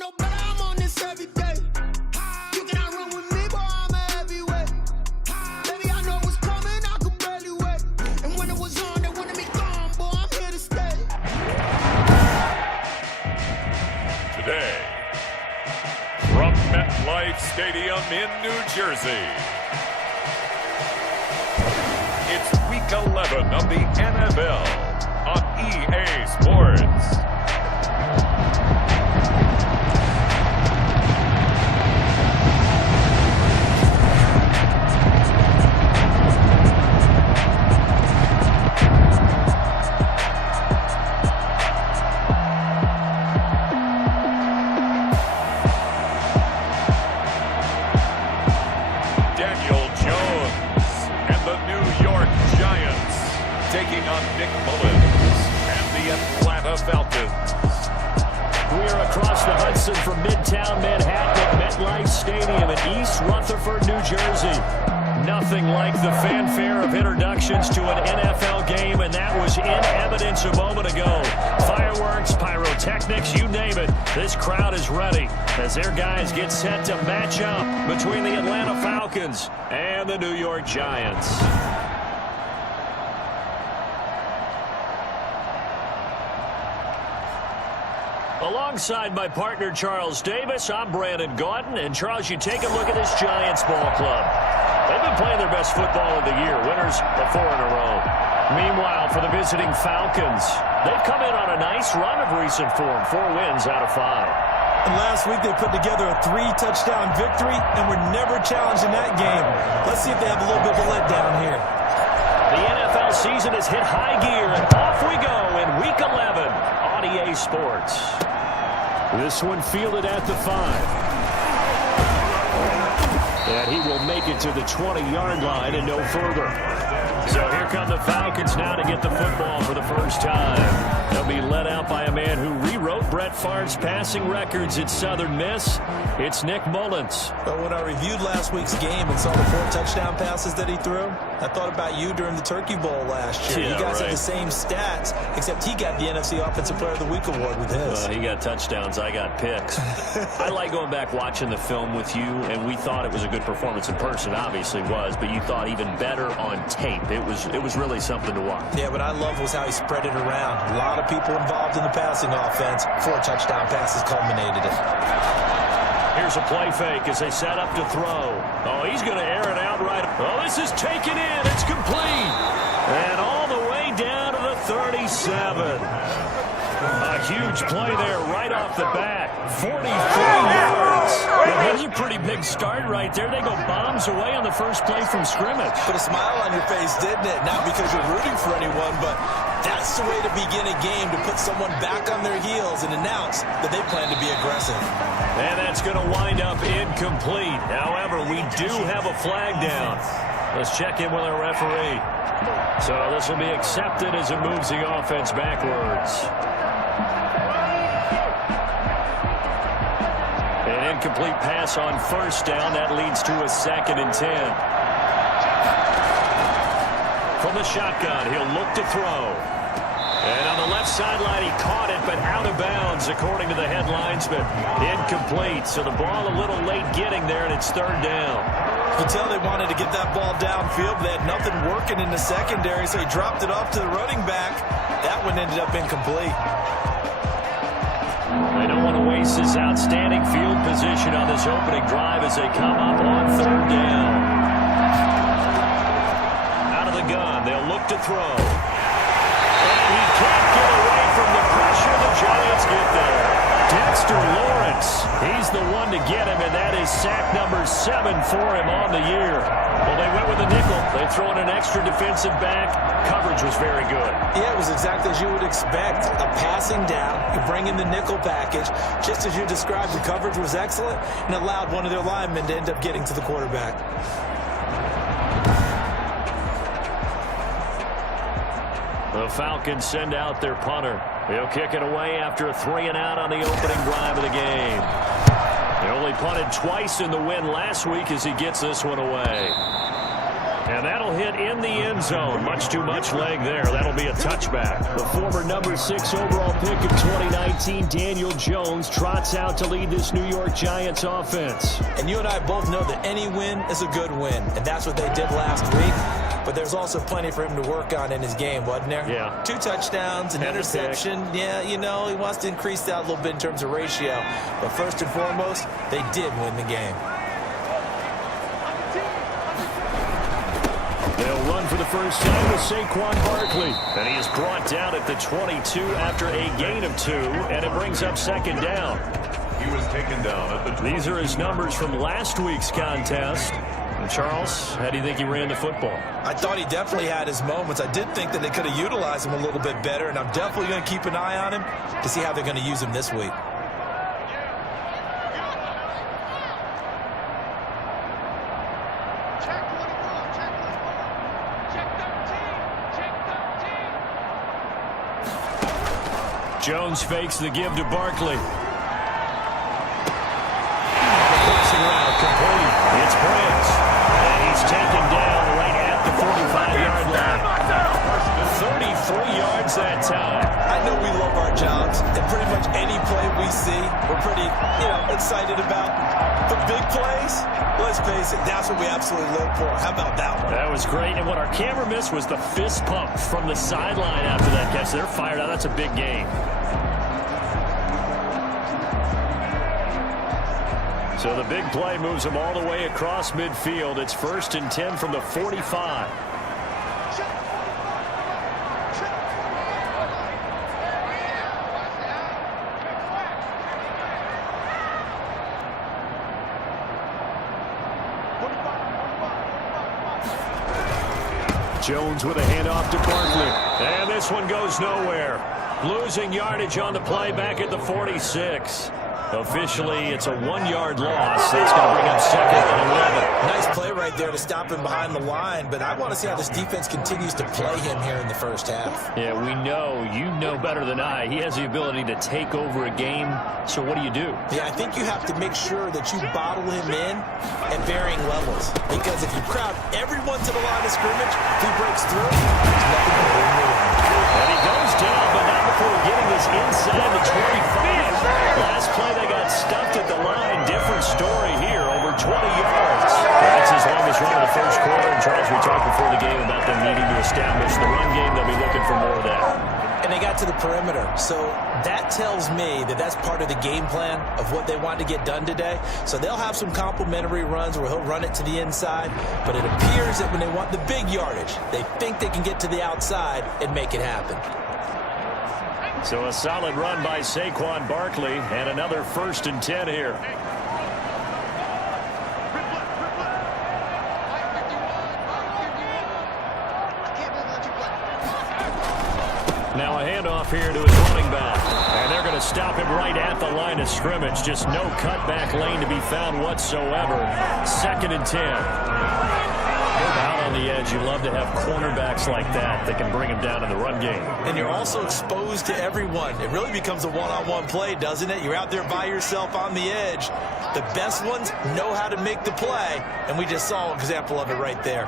know better, I'm on this every day. You cannot run with me, boy, I'm a heavyweight. Baby, I know what's coming, I could barely wait. And when it was on, they wanted me gone, boy, I'm here to stay. Today, from MetLife Stadium in New Jersey, it's Week 11 of the NFL on EA Sports. Taking on Nick Mullins and the Atlanta Falcons. We are across the Hudson from Midtown Manhattan at MetLife Stadium in East Rutherford, New Jersey. Nothing like the fanfare of introductions to an NFL game, and that was in evidence a moment ago. Fireworks, pyrotechnics, you name it. This crowd is ready as their guys get set to match up between the Atlanta Falcons and the New York Giants. Alongside my partner, Charles Davis, I'm Brandon Gautin. And, Charles, you take a look at this Giants ball club. They've been playing their best football of the year, winners of 4 in a row. Meanwhile, for the visiting Falcons, they've come in on a nice run of recent form, 4 wins out of 5. And last week, they put together a 3-touchdown victory, and were never challenged in that game. Let's see if they have a little bit of a letdown here. The NFL season has hit high gear, and off we go in Week 11 on EA Sports. This one fielded at the 5. And he will make it to the 20-yard line and no further. So here come the Falcons now to get the football for the first time. They'll be led out by a man who rewrote Brett Favre's passing records at Southern Miss. It's Nick Mullins. But when I reviewed last week's game and saw the 4 touchdown passes that he threw, I thought about you during the Turkey Bowl last year. Yeah, you guys right. had the same stats, except he got the NFC Offensive Player of the Week award with his. He got touchdowns, I got picks. I like going back watching the film with you, and we thought it was a good performance in person. Obviously was, but you thought even better on tape. It was really something to watch. Yeah, what I love was how he spread it around. A lot of people involved in the passing offense. 4 touchdown passes culminated it. Here's a play fake as they set up to throw. Oh, he's going to air it out right. Oh, this is taken in. It's complete. And all the way down to the 37. A huge play there right off the bat. 43 yards. Well, that's a pretty big start right there. They go bombs away on the first play from scrimmage. Put a smile on your face, didn't it? Not because you're rooting for anyone, but that's the way to begin a game, to put someone back on their heels and announce that they plan to be aggressive. And that's going to wind up incomplete. However, we do have a flag down. Let's check in with our referee. So this will be accepted as it moves the offense backwards. An incomplete pass on first down. That leads to a 2nd and 10. From the shotgun, he'll look to throw. And on the left sideline, he caught it, but out of bounds, according to the headlines, but incomplete. So the ball a little late getting there, and it's 3rd down. You can tell they wanted to get that ball downfield. They had nothing working in the secondary, so he dropped it off to the running back. That one ended up incomplete. They don't want to waste this outstanding field position on this opening drive as they come up on 3rd down. Out of the gun, they'll look to throw. And he can't get away from the pressure. The Giants get there. Dexter Lawrence, he's the one to get him, and that is sack number 7 for him on the year. Well, they went with a nickel. They throw in an extra defensive back. Coverage was very good. Yeah, it was exactly as you would expect. A passing down, you bring in the nickel package. Just as you described, the coverage was excellent and allowed one of their linemen to end up getting to the quarterback. The Falcons send out their punter. He'll kick it away after a 3-and-out on the opening drive of the game. They only punted twice in the win last week as he gets this one away. And that'll hit in the end zone. Much too much leg there. That'll be a touchback. The former number 6 overall pick of 2019, Daniel Jones, trots out to lead this New York Giants offense. And you and I both know that any win is a good win, and that's what they did last week. But there's also plenty for him to work on in his game, wasn't there? Yeah. 2 touchdowns, an interception. Yeah, you know, he wants to increase that a little bit in terms of ratio. But first and foremost, they did win the game. They'll run for the first time with Saquon Barkley. And he is brought down at the 22 after a gain of 2, and it brings up second down. He was taken down at the 22. These are his numbers from last week's contest. And Charles, how do you think he ran the football? I thought he definitely had his moments. I did think that they could have utilized him a little bit better, and I'm definitely going to keep an eye on him to see how they're going to use him this week. Jones fakes the give to Barkley. Crossing route complete. It's Briggs. And he's taken down right at the 45-yard line. 33 yards that time. I know we love our jobs, and pretty much any play we see, we're pretty, excited about. But big plays, let's face it, that's what we absolutely live for. How about that one? That was great. And what our camera missed was the fist pump from the sideline after that catch. They're fired out. That's a big game. So the big play moves them all the way across midfield. It's 1st and 10 from the 45. Jones with a handoff to Barkley. And this one goes nowhere. Losing yardage on the play back at the 46. Officially, it's a 1-yard loss. That's going to bring up 2nd and 11. Nice play right there to stop him behind the line, but I want to see how this defense continues to play him here in the first half. Yeah, we know. You know better than I. He has the ability to take over a game. So what do you do? Yeah, I think you have to make sure that you bottle him in at varying levels. Because if you crowd everyone to the line of scrimmage, if he breaks through, there's nothing to win the game. And he goes down, but not before getting this inside the 25. Last play, they got stuffed at the line. Different story here, over 20 yards. That's his longest run of the first quarter. And Charles, we talked before the game about them needing to establish the run game. They'll be looking for more of that. And they got to the perimeter. So that tells me that that's part of the game plan of what they want to get done today. So they'll have some complementary runs where he'll run it to the inside. But it appears that when they want the big yardage, they think they can get to the outside and make it happen. So a solid run by Saquon Barkley and another 1st and 10 here. Now a handoff here to his running back. And they're going to stop him right at the line of scrimmage. Just no cutback lane to be found whatsoever. 2nd and 10. Out on the edge, you love to have cornerbacks like that can bring him down in the run game. And you're also exposed to everyone. It really becomes a one-on-one play, doesn't it? You're out there by yourself on the edge. The best ones know how to make the play, and we just saw an example of it right there.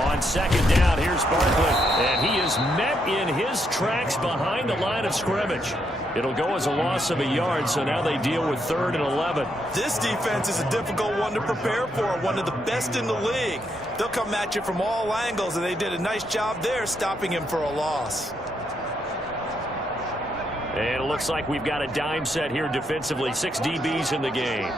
On 2nd down, here's Barkley. And he is met in his tracks behind the line of scrimmage. It'll go as a loss of a yard, so now they deal with 3rd and 11. This defense is a difficult one to prepare for, one of the best in the league. They'll come at you from all angles, and they did a nice job there stopping him for a loss. And it looks like we've got a dime set here defensively. 6 DBs in the game.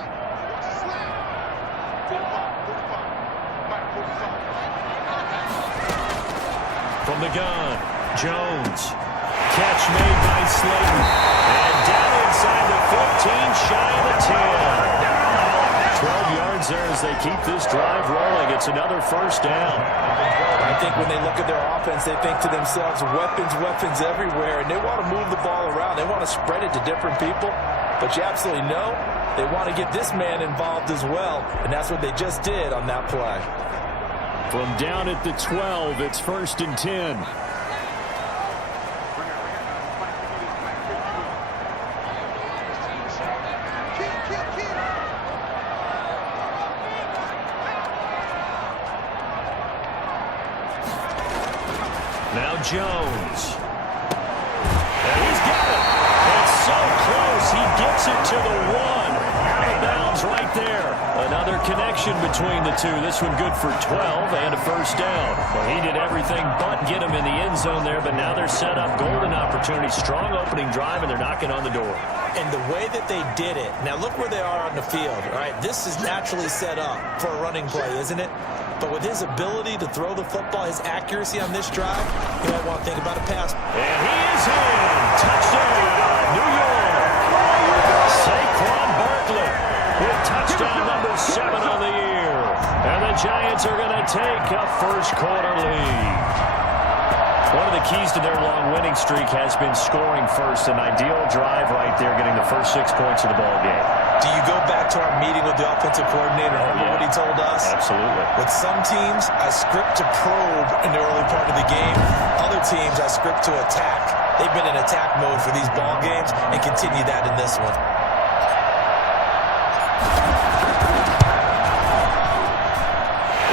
From the gun, Jones. Catch made by Slayton. And down inside the 15, shy of the 10. 12 yards there as they keep this drive rolling. It's another 1st down. I think when they look at their offense, they think to themselves, weapons everywhere, and they want to move the ball around. They want to spread it to different people. But you absolutely know they want to get this man involved as well, and that's what they just did on that play. From down at the 12, it's 1st and 10. Jones. And he's got it. It's so close. He gets it to the 1. Out of bounds right there. Another connection between the two. This one good for 12 and a first down. Well, he did everything but get him in the end zone there, but now they're set up. Golden opportunity. Strong opening drive, and they're knocking on the door. And the way that they did it, now look where they are on the field, right? This is naturally set up for a running play, isn't it? But with his ability to throw the football, his accuracy on this drive, you might want to think about a pass. And he is in. Touchdown, New York. Saquon Barkley with touchdown number 7 on the year. And the Giants are going to take a first quarter lead. One of the keys to their long winning streak has been scoring first. An ideal drive right there, getting the first 6 points of the ball game. Do you go back to our meeting with the offensive coordinator? Remember what he told us? Absolutely. With some teams, I script to probe in the early part of the game. Other teams, I script to attack. They've been in attack mode for these ball games and continue that in this one.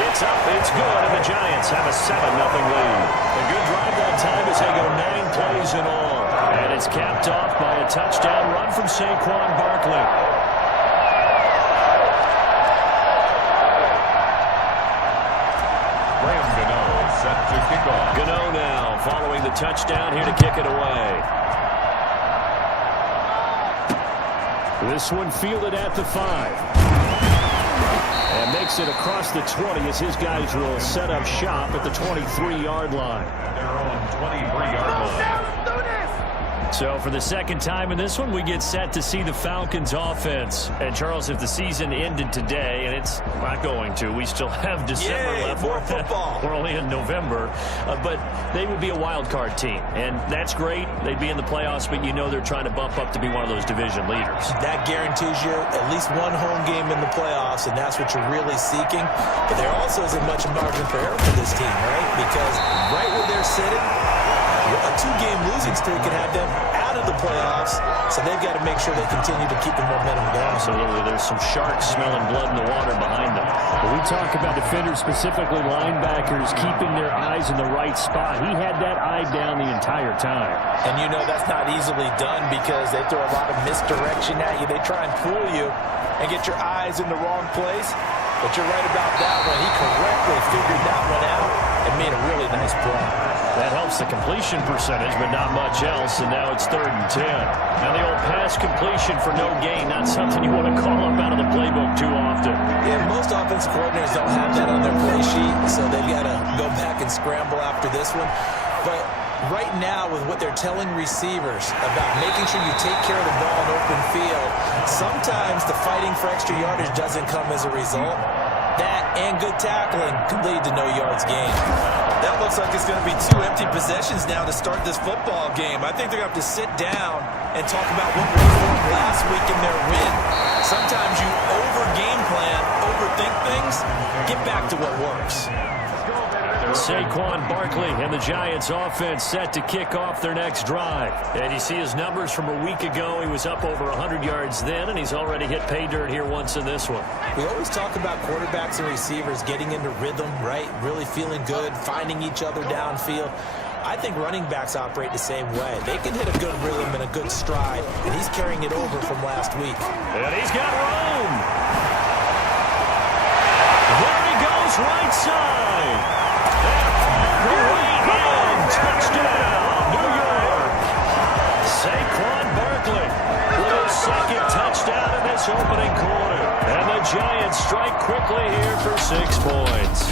It's up, it's good, and the Giants have a 7-0 lead. A good drive that time as they go 9 plays in all. And it's capped off by a touchdown run from Saquon Barkley. Set to kick off. Gano now following the touchdown here to kick it away. This one fielded at the 5. And makes it across the 20 as his guys will set up shop at the 23-yard line. Their own 23-yard line. So for the second time in this one, we get set to see the Falcons offense. And Charles, if the season ended today, and it's not going to, we still have December left. More football. We're only in November. But they would be a wild card team. And that's great. They'd be in the playoffs, but you know they're trying to bump up to be one of those division leaders. That guarantees you at least one home game in the playoffs, and that's what you're really seeking. But there also isn't much margin for error for this team, right? Because right where they're sitting, a 2-game losing streak could have them out of the playoffs, so they've got to make sure they continue to keep the momentum going. Absolutely. There's some sharks smelling blood in the water behind them. When we talk about defenders, specifically linebackers, keeping their eyes in the right spot, he had that eye down the entire time. And you know that's not easily done because they throw a lot of misdirection at you. They try and fool you and get your eyes in the wrong place. But you're right about that one. He correctly figured that one out and made a really nice play. That helps the completion percentage, but not much else, and now it's 3rd and 10. Now the old pass completion for no gain, not something you want to call up out of the playbook too often. Yeah, most offensive coordinators don't have that on their play sheet, so they've got to go back and scramble after this one. But right now, with what they're telling receivers about making sure you take care of the ball in open field, sometimes the fighting for extra yardage doesn't come as a result. That and good tackling could lead to no yards gained. That looks like it's going to be 2 empty possessions now to start this football game. I think they're going to have to sit down and talk about what worked for them last week in their win. Sometimes you over-game plan, overthink things, get back to what works. Saquon Barkley and the Giants offense set to kick off their next drive. And you see his numbers from a week ago. He was up over 100 yards then, and he's already hit pay dirt here once in this one. We always talk about quarterbacks and receivers getting into rhythm, right? Really feeling good, finding each other downfield. I think running backs operate the same way. They can hit a good rhythm and a good stride, and he's carrying it over from last week. And he's got room. There he goes, right side. Touchdown, New York. Saquon Barkley with his second touchdown in this opening quarter. And the Giants strike quickly here for 6 points.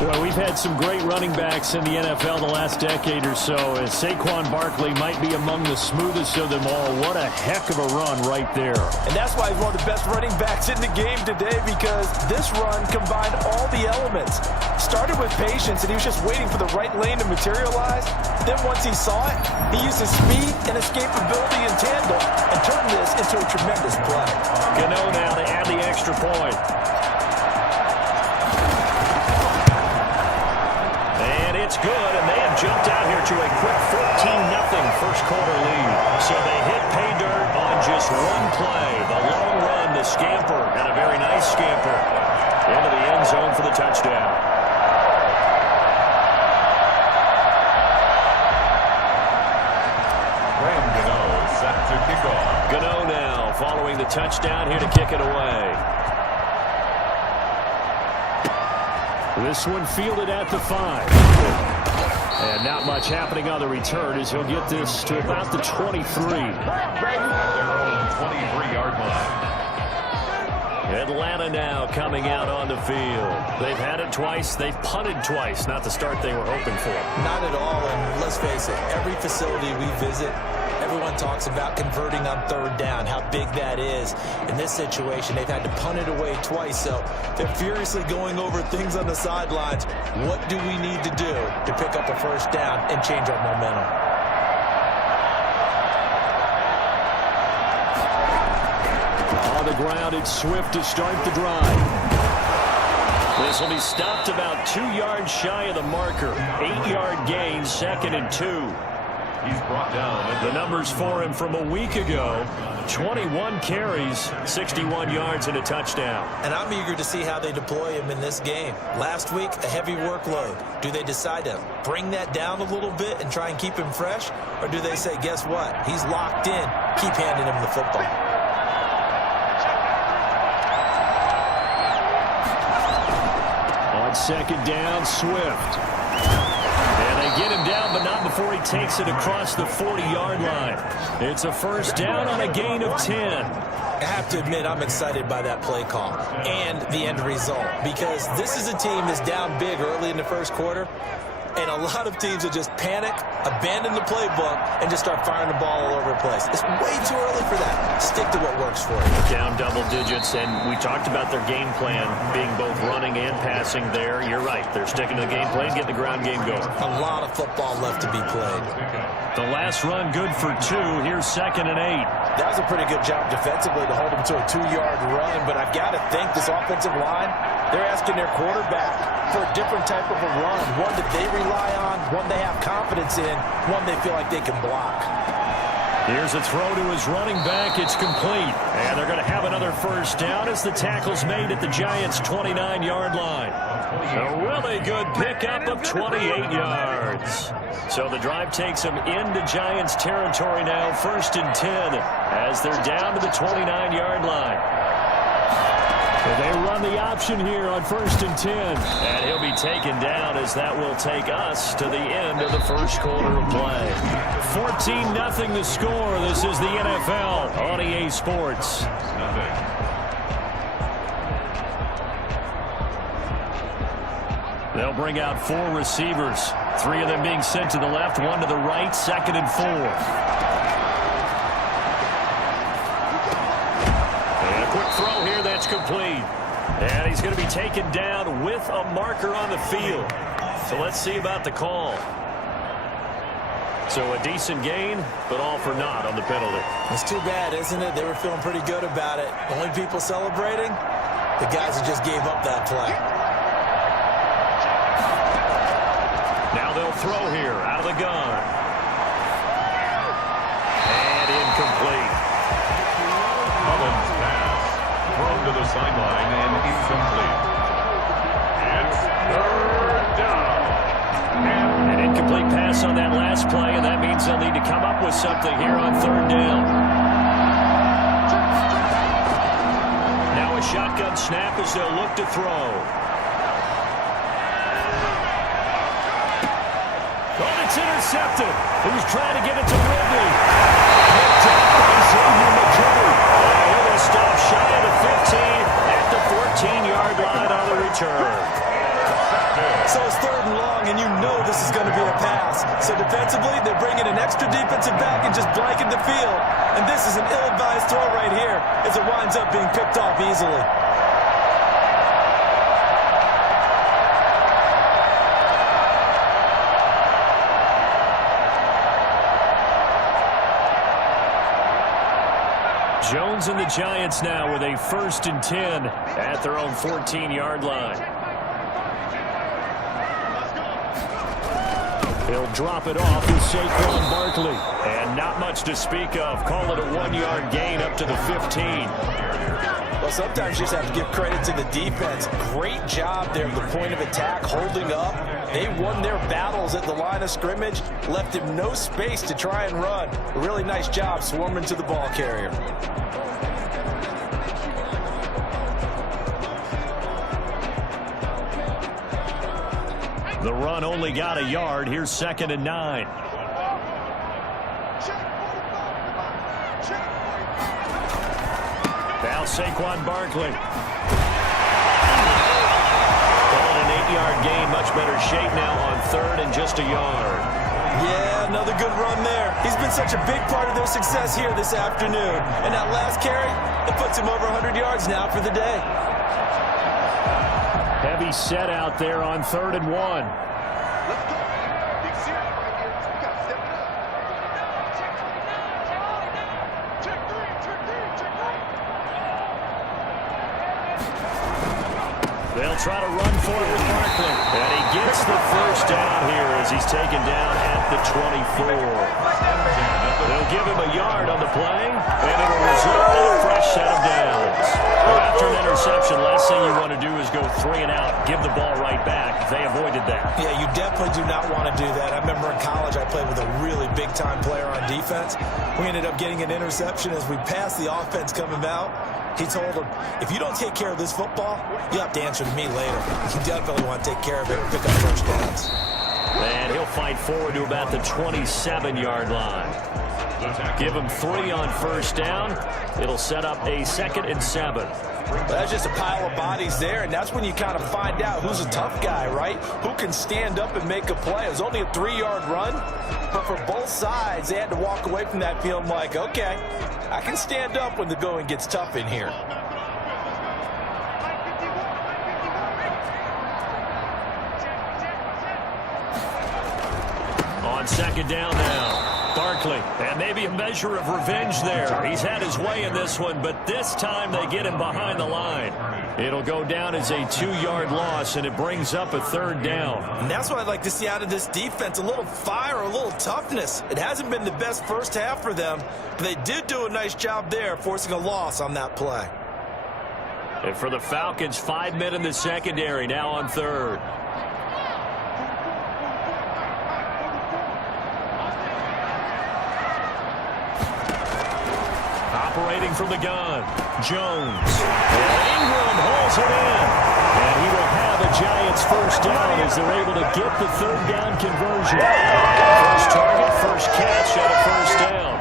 Well, we've had some great running backs in the NFL the last decade or so, and Saquon Barkley might be among the smoothest of them all. What a heck of a run right there. And that's why he's one of the best running backs in the game today, because this run combined all the elements. Started with patience, and he was just waiting for the right lane to materialize. Then once he saw it, he used his speed and escapability in tandem and turned this into a tremendous play. Gano now to add the extra point. And it's good, and they have jumped out here to a quick 14-0 first quarter lead. So they hit pay dirt on just one play. The long run, the scamper, and a very nice scamper into the end zone for the touchdown. touchdown here to kick it away. This one fielded at the 5. And not much happening on the return as he'll get this to about the 23. Their own 23-yard line. Atlanta now coming out on the field. They've had it twice. They've punted twice. Not the start they were hoping for. Not at all, and let's face it, every facility we visit, everyone talks about converting on third down, how big that is. In this situation, they've had to punt it away twice, so they're furiously going over things on the sidelines. What do we need to do to pick up a first down and change our momentum? On the ground, it's Swift to start the drive. This will be stopped about 2 yards shy of the marker. 8-yard gain, 2nd and 2. He's brought down. The numbers for him from a week ago, 21 carries, 61 yards and a touchdown. And I'm eager to see how they deploy him in this game. Last week, a heavy workload. Do they decide to bring that down a little bit and try and keep him fresh? Or do they say, guess what? He's locked in. Keep handing him the football. On 2nd down, Swift. And they get him down, but not before he takes it across the 40-yard line. It's a first down on a gain of 10. I have to admit, I'm excited by that play call and the end result, because this is a team that's down big early in the first quarter, and a lot of teams will just panic, abandon the playbook, and just start firing the ball all over the place. It's way too early for that. Stick to what works for you. Down double digits, and we talked about their game plan being both running and passing there. You're right. They're sticking to the game plan, getting the ground game going. A lot of football left to be played. The last run good for 2. Here's 2nd and 8. That was a pretty good job defensively to hold him to a 2-yard run, but I've got to think this offensive line, they're asking their quarterback for a different type of a run, one that they rely on, one they have confidence in, one they feel like they can block. Here's a throw to his running back. It's complete. And they're going to have another first down as the tackle's made at the Giants' 29-yard line. A really good pickup of 28 yards. So the drive takes them into Giants territory now, 1st and 10, as they're down to the 29-yard line. They run the option here on 1st and 10. And he'll be taken down as that will take us to the end of the first quarter of play. 14-0 the score. This is the NFL on EA Sports. They'll bring out 4 receivers. 3 of them being sent to the left, 1 to the right, 2nd and 4. And a quick throw here that's complete. And he's going to be taken down with a marker on the field. So let's see about the call. So a decent gain, but all for naught on the penalty. It's too bad, isn't it? They were feeling pretty good about it. Only people celebrating, the guys who just gave up that play. Now they'll throw here out of the gun. And incomplete. Collins pass. Thrown to the sideline and incomplete. It's 3rd down. An incomplete pass on that last play, and that means they'll need to come up with something here on 3rd down. Now a shotgun snap as they'll look to throw. Oh, it's intercepted. He was trying to get it to Ridley. Picked up by Xavier McKinney. It will stop shy of the 15 at the 14-yard line on the return. So it's 3rd and long, and you know this is going to be a pass. So defensively, they're bringing an extra defensive back and just blanking the field. And this is an ill-advised throw right here as it winds up being picked off easily. Jones and the Giants now with a 1st and 10 at their own 14-yard line. He'll drop it off with Saquon Barkley. And not much to speak of. Call it a 1-yard gain up to the 15. Well, sometimes you just have to give credit to the defense. Great job there at the point of attack, holding up. They won their battles at the line of scrimmage, left him no space to try and run. A really nice job swarming to the ball carrier. The run only got a yard. Here's 2nd and 9. Now Saquon Barkley. Calling an 8-yard gain. Much better shape now on 3rd and just a yard. Yeah, another good run there. He's been such a big part of their success here this afternoon. And that last carry, it puts him over 100 yards now for the day. Heavy set out there on 3rd and 1. They'll try to run for it with Barkley. And he gets the first down here as he's taken down at the 24. They'll give him a yard on the play, and it'll result in a fresh set of downs. Well, after an interception, last thing you want to do is go 3 and out, give the ball right back. They avoided that. Yeah, you definitely do not want to do that. I remember in college I played with a really big-time player on defense. We ended up getting an interception as we passed the offense coming out. He told him, if you don't take care of this football, you'll have to answer to me later. You definitely want to take care of it and pick up first downs. And he'll fight forward to about the 27-yard line. Give him 3 on first down. It'll set up a 2nd and 7. Well, that's just a pile of bodies there, and that's when you kind of find out who's a tough guy, right? Who can stand up and make a play. It was only a 3-yard run, but for both sides, they had to walk away from that feeling like, okay, I can stand up when the going gets tough in here. On 2nd down now. Barkley, and maybe a measure of revenge there. He's had his way in this one, but this time they get him behind the line. It'll go down as a 2-yard loss, and it brings up a 3rd down. And that's what I'd like to see out of this defense, a little fire, a little toughness. It hasn't been the best first half for them, but they did do a nice job there, forcing a loss on that play. And for the Falcons, 5 men in the secondary, now on 3rd. Operating from the gun, Jones. And Ingram holds it in. And he will have a Giants first down as they're able to get the 3rd down conversion. First target, first catch, and a first down.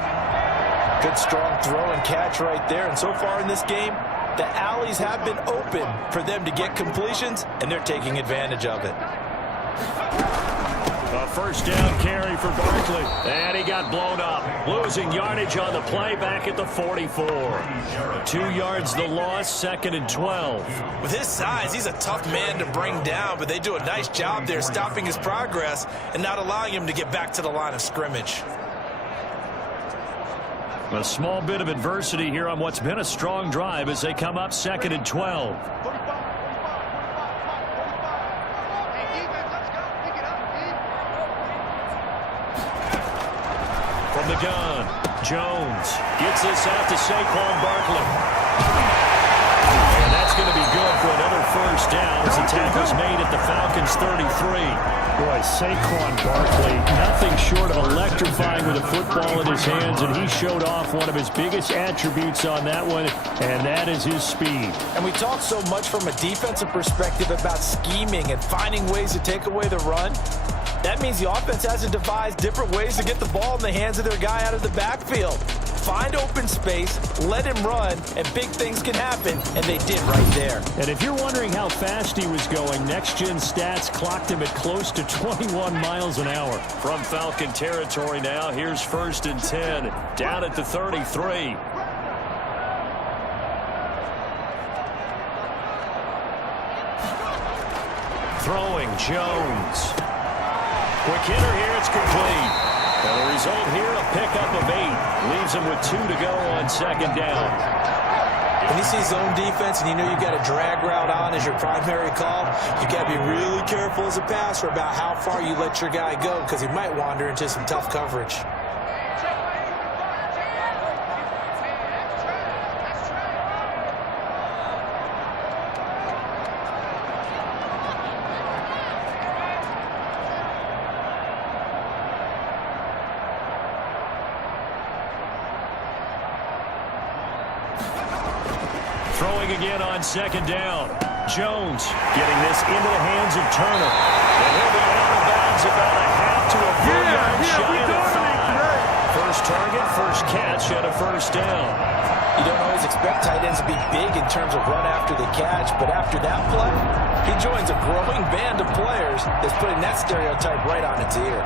Good strong throw and catch right there. And so far in this game, the alleys have been open for them to get completions, and they're taking advantage of it. A first down carry for Barkley. And he got blown up. Losing yardage on the play back at the 44. 2 yards the loss, 2nd and 12. With his size, he's a tough man to bring down, but they do a nice job there stopping his progress and not allowing him to get back to the line of scrimmage. A small bit of adversity here on what's been a strong drive as they come up 2nd and 12. From the gun, Jones gets this out to Saquon Barkley. And that's going to be good for another first down as the tackle's made at the Falcons' 33. Boy, Saquon Barkley, nothing short of electrifying with a football in his hands, and he showed off one of his biggest attributes on that one, and that is his speed. And we talk so much from a defensive perspective about scheming and finding ways to take away the run. That means the offense has to devise different ways to get the ball in the hands of their guy out of the backfield. Find open space, let him run, and big things can happen, and they did right there. And if you're wondering how fast he was going, next-gen stats clocked him at close to 21 miles an hour. From Falcon territory now, here's 1st and 10, down at the 33. Throwing, Jones. Quick hitter here, it's complete. And the result here, a pickup of 8. Leaves him with 2 to go on 2nd down. When you see zone defense and you know you've got a drag route on as your primary call, you've got to be really careful as a passer about how far you let your guy go because he might wander into some tough coverage. Throwing again on 2nd down. Jones getting this into the hands of Turner. And he'll be out of bounds about a half to a full yard shy of 5. First target, first catch, and a first down. You don't always expect tight ends to be big in terms of run after the catch, but after that play, he joins a growing band of players that's putting that stereotype right on its ear.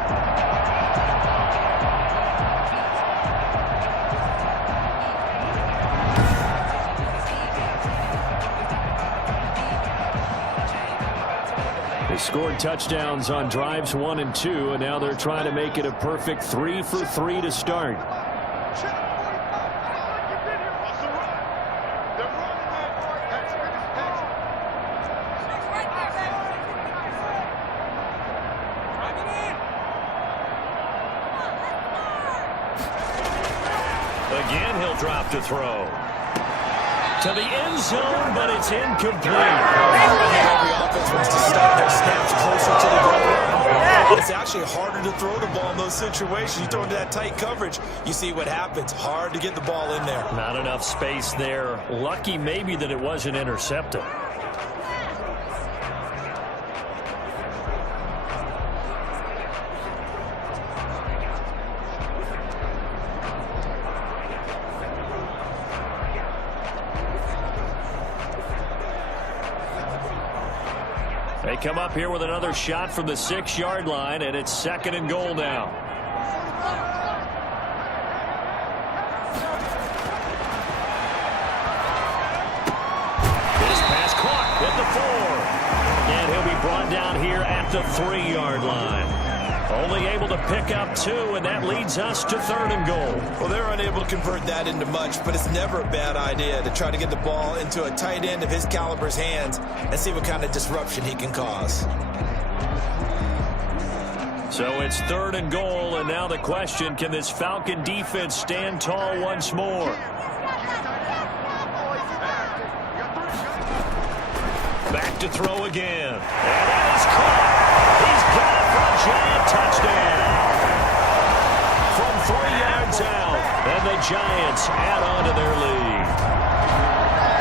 They scored touchdowns on drives 1 and 2, and now they're trying to make it a perfect 3 for 3 to start. Again, he'll drop to throw. To the end zone, but it's incomplete. Every offense wants to start their snaps closer to the goal line. It's actually harder to throw the ball in those situations. You throw into that tight coverage, you see what happens. Hard to get the ball in there. Not enough space there. Lucky maybe that it wasn't intercepted. They come up here with another shot from the 6-yard line, and it's 2nd and goal now. This pass caught at the 4. And he'll be brought down here at the 3-yard line. Only able to pick up 2, and that leads us to 3rd and goal. Well, they're unable to convert that into much, but it's never a bad idea to try to get the ball into a tight end of his caliber's hands and see what kind of disruption he can cause. So it's 3rd and goal, and now the question, can this Falcon defense stand tall once more? Back to throw again. And that is caught. He's got it for a giant touchdown. From 3 yards out, and the Giants add on to their lead.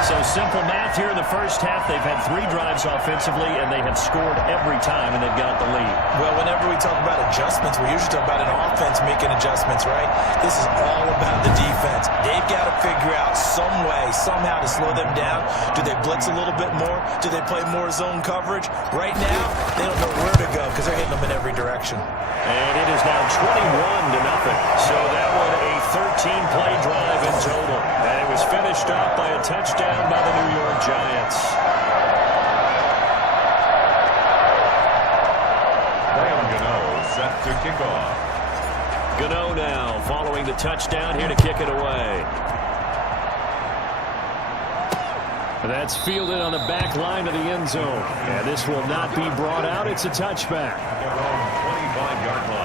So simple math here in the first half. They've had 3 drives offensively, and they have scored every time, and they've got the lead. Well, whenever we talk about adjustments, we usually talk about an offense making adjustments, right? This is all about the defense. They've got to figure out some way, somehow to slow them down. Do they blitz a little bit more? Do they play more zone coverage? Right now, they don't know where to go because they're hitting them in every direction. And it is now 21-0. So that one a 13-play drive in total. And it was finished off by a touchdown by the New York Giants. Brian Gano set to kick off. Gano now following the touchdown here to kick it away. That's fielded on the back line of the end zone. And this will not be brought out. It's a touchback.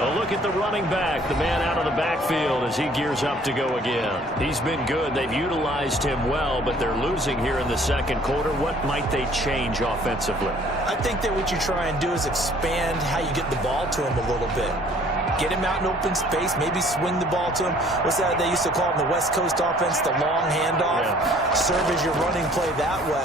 A look at the running back, the man out of the backfield as he gears up to go again. He's been good. They've utilized him well, but they're losing here in the second quarter. What might they change offensively? I think that what you try and do is expand how you get the ball to him a little bit. Get him out in open space, maybe swing the ball to him. What's that they used to call it in the West Coast offense, the long handoff? Yeah. Serve as your running play that way,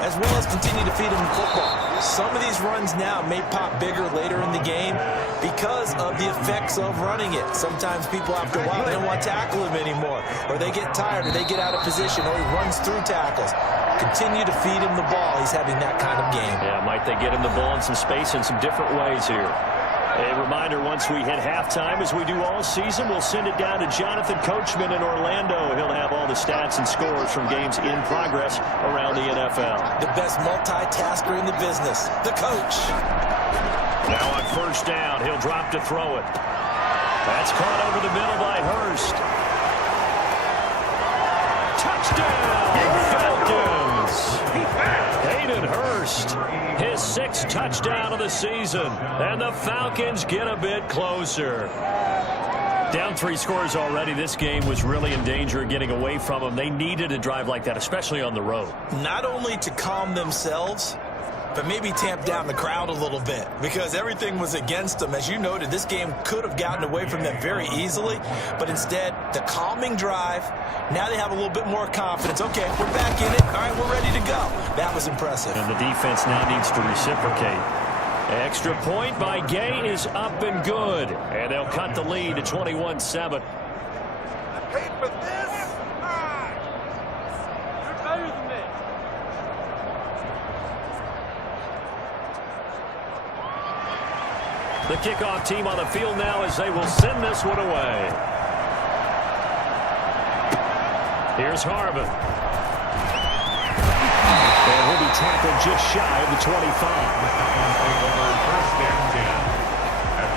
as well as continue to feed him the football. Some of these runs now may pop bigger later in the game because of the effects of running it. Sometimes people, after a while, they don't want to tackle him anymore, or they get tired, or they get out of position, or he runs through tackles. Continue to feed him the ball. He's having that kind of game. Yeah, might they get him the ball in some space in some different ways here. A reminder, once we hit halftime, as we do all season, we'll send it down to Jonathan Coachman in Orlando. He'll have all the stats and scores from games in progress around the NFL. The best multitasker in the business, the coach. Now on first down, he'll drop to throw it. That's caught over the middle by Hurst. Touchdown, Falcons! Hayden Hurst, his 6th touchdown of the season, and the Falcons get a bit closer. Down 3 scores already. This game was really in danger of getting away from them. They needed a drive like that, especially on the road. Not only to calm themselves, but maybe tamp down the crowd a little bit because everything was against them. As you noted, this game could have gotten away from them very easily, but instead, the calming drive, now they have a little bit more confidence. Okay, we're back in it. All right, we're ready to go. That was impressive. And the defense now needs to reciprocate. Extra point by Gay is up and good, and they'll cut the lead to 21-7. Paid for this? You're better than me. The kickoff team on the field now as they will send this one away. Here's Harvin. And he'll be tackled just shy of the 25.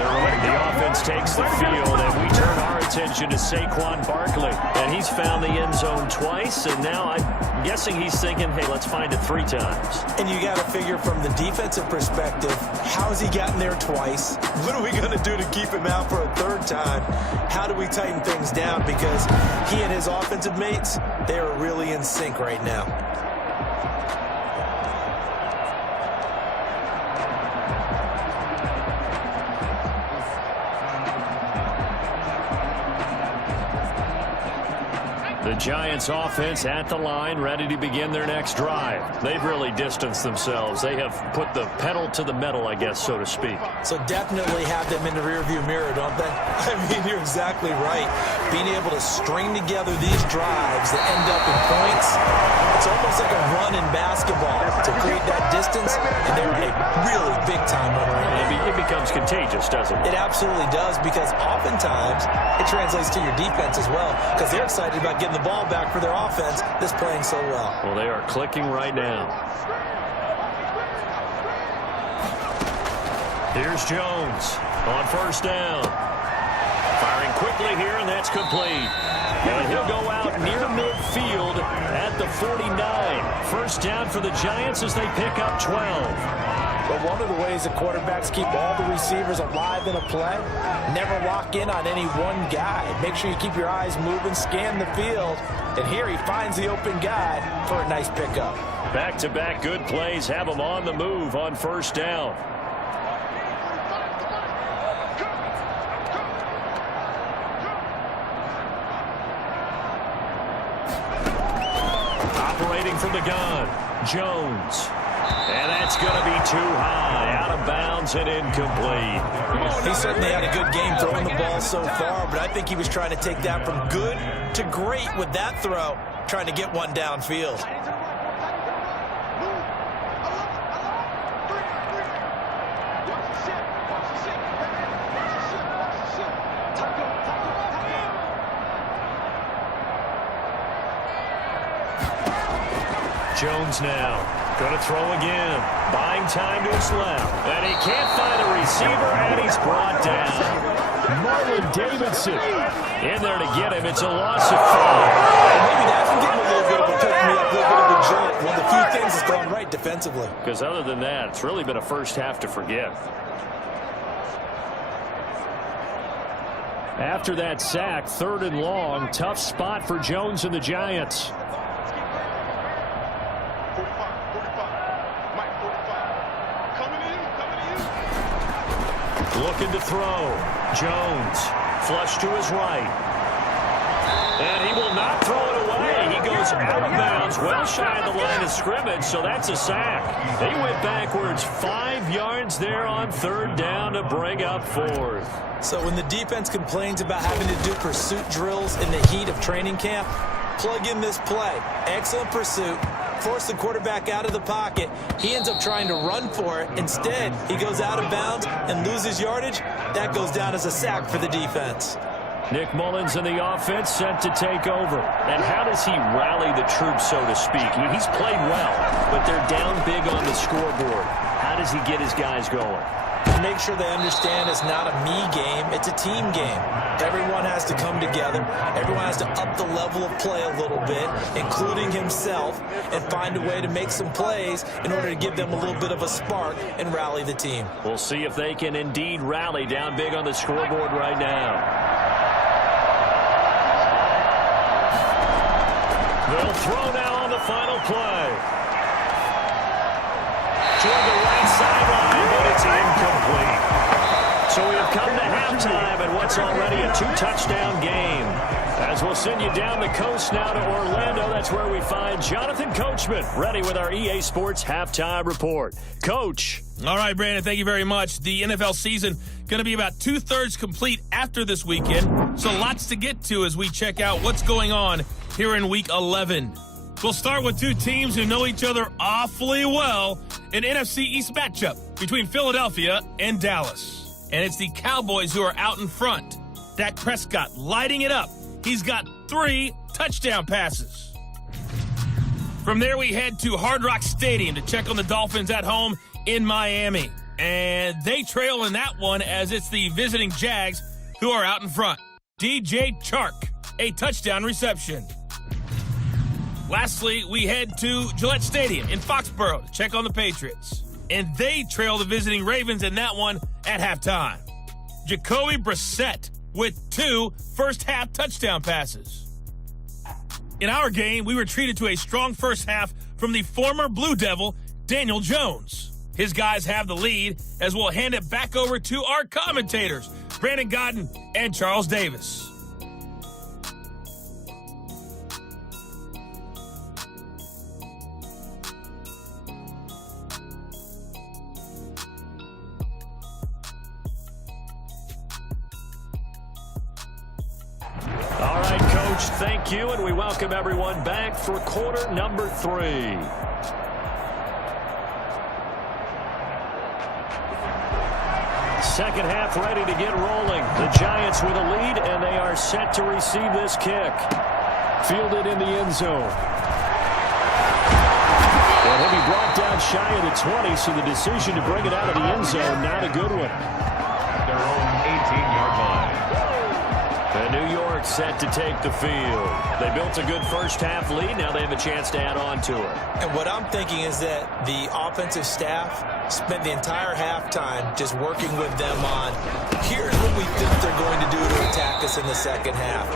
The offense takes the field, and we turn our attention to Saquon Barkley. And he's found the end zone twice, and now I'm guessing he's thinking, hey, let's find it 3 times. And you got to figure from the defensive perspective, how has he gotten there twice? What are we going to do to keep him out for a 3rd time? How do we tighten things down? Because he and his offensive mates, they are really in sync right now. The Giants offense at the line, ready to begin their next drive. They've really distanced themselves. They have put the pedal to the metal, I guess, so to speak. So definitely have them in the rearview mirror, don't they? I mean, you're exactly right. Being able to string together these drives that end up in points, it's almost like a run in basketball to create that distance, and they're a really big-time one right now. It becomes contagious, doesn't it? It absolutely does, because oftentimes it translates to your defense as well, because they're excited about getting the ball back for their offense that's playing so well. Well, they are clicking right now. Here's Jones on 1st down. Firing quickly here, and that's complete. And he'll go out near midfield at the 49. 1st down for the Giants as they pick up 12. But one of the ways the quarterbacks keep all the receivers alive in a play, never lock in on any one guy. Make sure you keep your eyes moving, scan the field, and here he finds the open guy for a nice pickup. Back-to-back good plays have him on the move on 1st down. Operating from the gun, Jones. And that's going to be too high, out of bounds and incomplete. He certainly had a good game throwing the ball so far, but I think he was trying to take that from good to great with that throw, trying to get one downfield. Jones now. Going to throw again. Buying time to his left. And he can't find a receiver, and he's brought down. Marlon Davidson in there to get him. It's a loss of 5. Maybe that can give him a little bit of a pick-me-up, a little bit of a jolt. One of the few things that's gone right defensively. Because other than that, it's really been a first half to forget. After that sack, 3rd and long, tough spot for Jones and the Giants. Looking to throw. Jones. Flush to his right. And he will not throw it away. He goes out of bounds, well shy of the line of scrimmage, so that's a sack. They went backwards 5 yards there on 3rd down to bring up 4th. So when the defense complains about having to do pursuit drills in the heat of training camp, plug in this play. Excellent pursuit. Force the quarterback out of the pocket. He ends up trying to run for it. Instead, he goes out of bounds and loses yardage. That goes down as a sack for the defense. Nick Mullins in the offense set to take over. And how does he rally the troops, so to speak? I mean, he's played well, but they're down big on the scoreboard. How does he get his guys going? Make sure they understand it's not a me game, it's a team game. Everyone has to come together. Everyone has to up the level of play a little bit, including himself, and find a way to make some plays in order to give them a little bit of a spark and rally the team. We'll see if they can indeed rally down big on the scoreboard right now. They'll throw now on the final play. toward the right sideline, but it's incomplete. So we have come to halftime and what's already a 2-touchdown game. As we'll send you down the coast now to Orlando, that's where we find Jonathan Coachman ready with our EA Sports Halftime Report. Coach. All right, Brandon, thank you very much. The NFL season going to be about 2/3 complete after this weekend, so lots to get to as we check out what's going on here in Week 11. We'll start with two teams who know each other awfully well, an NFC East matchup between Philadelphia and Dallas. And it's the Cowboys who are out in front. Dak Prescott lighting it up. He's got 3 touchdown passes. From there, we head to Hard Rock Stadium to check on the Dolphins at home in Miami. And they trail in that one as it's the visiting Jags who are out in front. DJ Chark, a touchdown reception. Lastly, we head to Gillette Stadium in Foxborough to check on the Patriots. And they trail the visiting Ravens in that one at halftime. Jacoby Brissett with 2 first-half touchdown passes. In our game, we were treated to a strong first half from the former Blue Devil, Daniel Jones. His guys have the lead as we'll hand it back over to our commentators, Brandon Godden and Charles Davis. All right, Coach, thank you, and we welcome everyone back for quarter number 3. Second half ready to get rolling. The Giants with a lead, and they are set to receive this kick. Fielded in the end zone. And he'll be brought down shy of the 20, so the decision to bring it out of the end zone, not a good one. Their own 18-yard line. And New York set to take the field. They built a good first-half lead. Now they have a chance to add on to it. And what I'm thinking is that the offensive staff spent the entire halftime just working with them on, here's what we think they're going to do to attack us in the second half.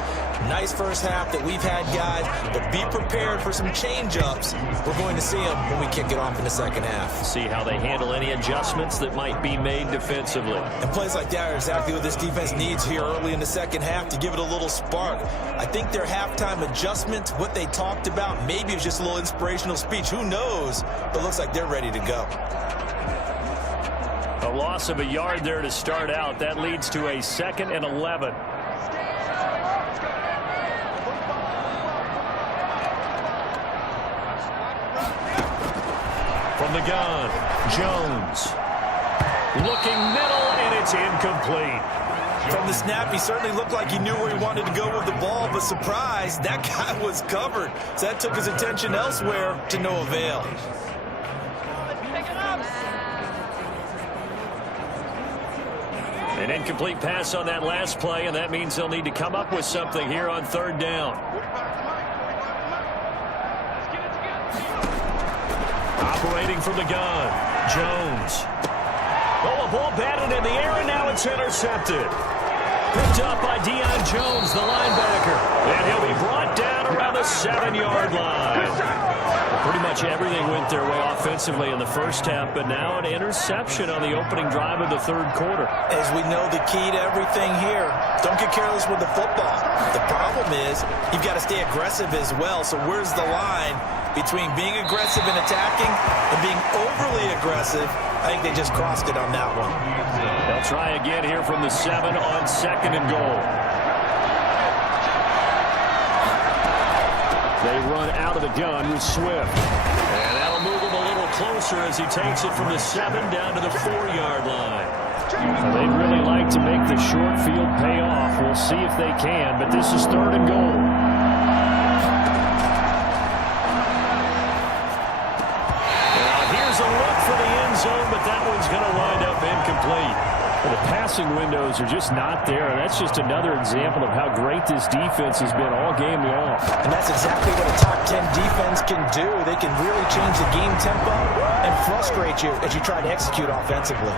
Nice first half that we've had, guys, but be prepared for some change-ups. We're going to see them when we kick it off in the second half. See how they handle any adjustments that might be made defensively. And plays like that are exactly what this defense needs here early in the second half to give it a little spark. I think their halftime adjustments, what they talked about, maybe it was just a little inspirational speech. Who knows? But it looks like they're ready to go. A loss of a yard there to start out. That leads to a 2nd and 11. From the gun, Jones. Looking middle, and it's incomplete. From the snap, he certainly looked like he knew where he wanted to go with the ball, but surprise, that guy was covered. So that took his attention elsewhere to no avail. An incomplete pass on that last play, and that means they'll need to come up with something here on 3rd down. Operating from the gun, Jones. Oh, a ball batted in the air, and now it's intercepted. Picked up by Deion Jones, the linebacker. And he'll be brought down around the 7-yard line. Pretty much everything went their way offensively in the first half, but now an interception on the opening drive of the 3rd quarter. As we know, the key to everything here, don't get careless with the football. The problem is you've got to stay aggressive as well. So where's the line between being aggressive and attacking and being overly aggressive? I think they just crossed it on that one. They'll try again here from the 7 on 2nd and goal. They run out of the gun with Swift. And that'll move him a little closer as he takes it from the 7 down to the 4-yard line. They'd really like to make the short field pay off. We'll see if they can, but this is 3rd and goal. Now here's a look for the end zone, but that one's going to wind up incomplete. The passing windows are just not there. That's just another example of how great this defense has been all game long. And that's exactly what a top 10 defense can do. They can really change the game tempo and frustrate you as you try to execute offensively.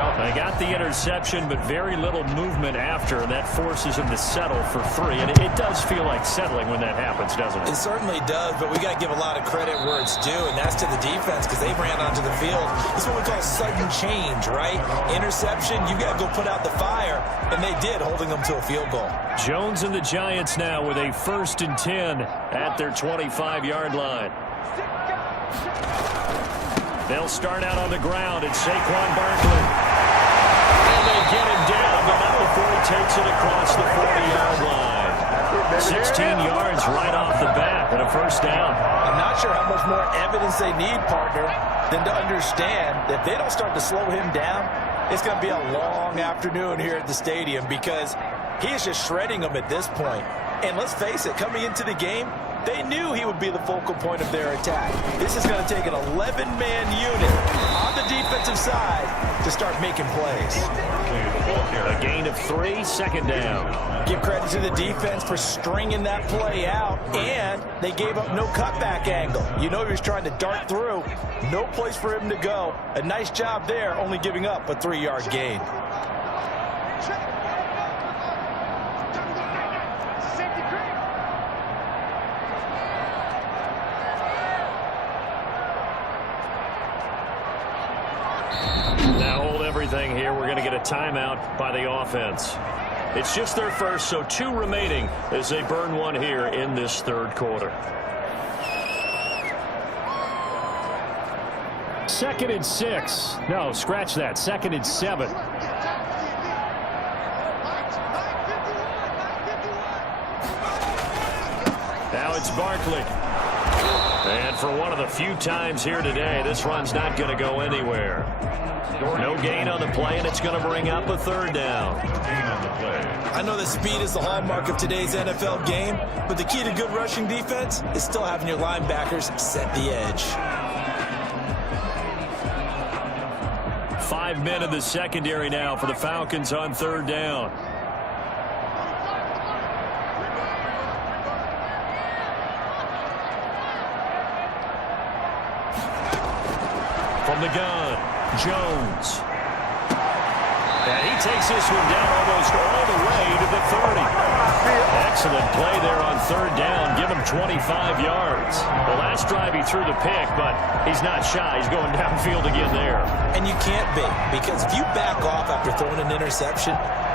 They got the interception, but very little movement after, and that forces him to settle for 3. And it does feel like settling when that happens, doesn't it? It certainly does, but we got to give a lot of credit where it's due, and that's to the defense because they ran onto the field. It's what we call sudden change, right? Interception, you got to go put out the fire, and they did, holding them to a field goal. Jones and the Giants now with a 1st and 10 at their 25-yard line. They'll start out on the ground. It's Saquon Barkley. And they get him down, but not before he takes it across the 40-yard line. 16 yards right off the bat and a 1st down. I'm not sure how much more evidence they need, partner, than to understand that if they don't start to slow him down, it's going to be a long afternoon here at the stadium because he is just shredding them at this point. And let's face it, coming into the game, they knew he would be the focal point of their attack. This is going to take an 11-man unit on the defensive side to start making plays. A gain of 3, 2nd down. Give credit to the defense for stringing that play out, and they gave up no cutback angle. You know he was trying to dart through. No place for him to go. A nice job there, only giving up a 3-yard gain. Now hold everything here. We're going to get a timeout by the offense. It's just their first, so 2 remaining as they burn 1 here in this 3rd quarter. 2nd and 6. No, scratch that. 2nd and 7. Now it's Barkley. And for one of the few times here today, this run's not going to go anywhere. No gain on the play, and it's going to bring up a 3rd down. I know that speed is the hallmark of today's NFL game, but the key to good rushing defense is still having your linebackers set the edge. 5 men in the secondary now for the Falcons on 3rd down. From the gun, Jones. And he takes this one down almost all the way to the 30. Excellent play there on 3rd down. Give him 25 yards. The last drive he threw the pick, but he's not shy. He's going downfield again there. And you can't be, because if you back off after throwing an interception,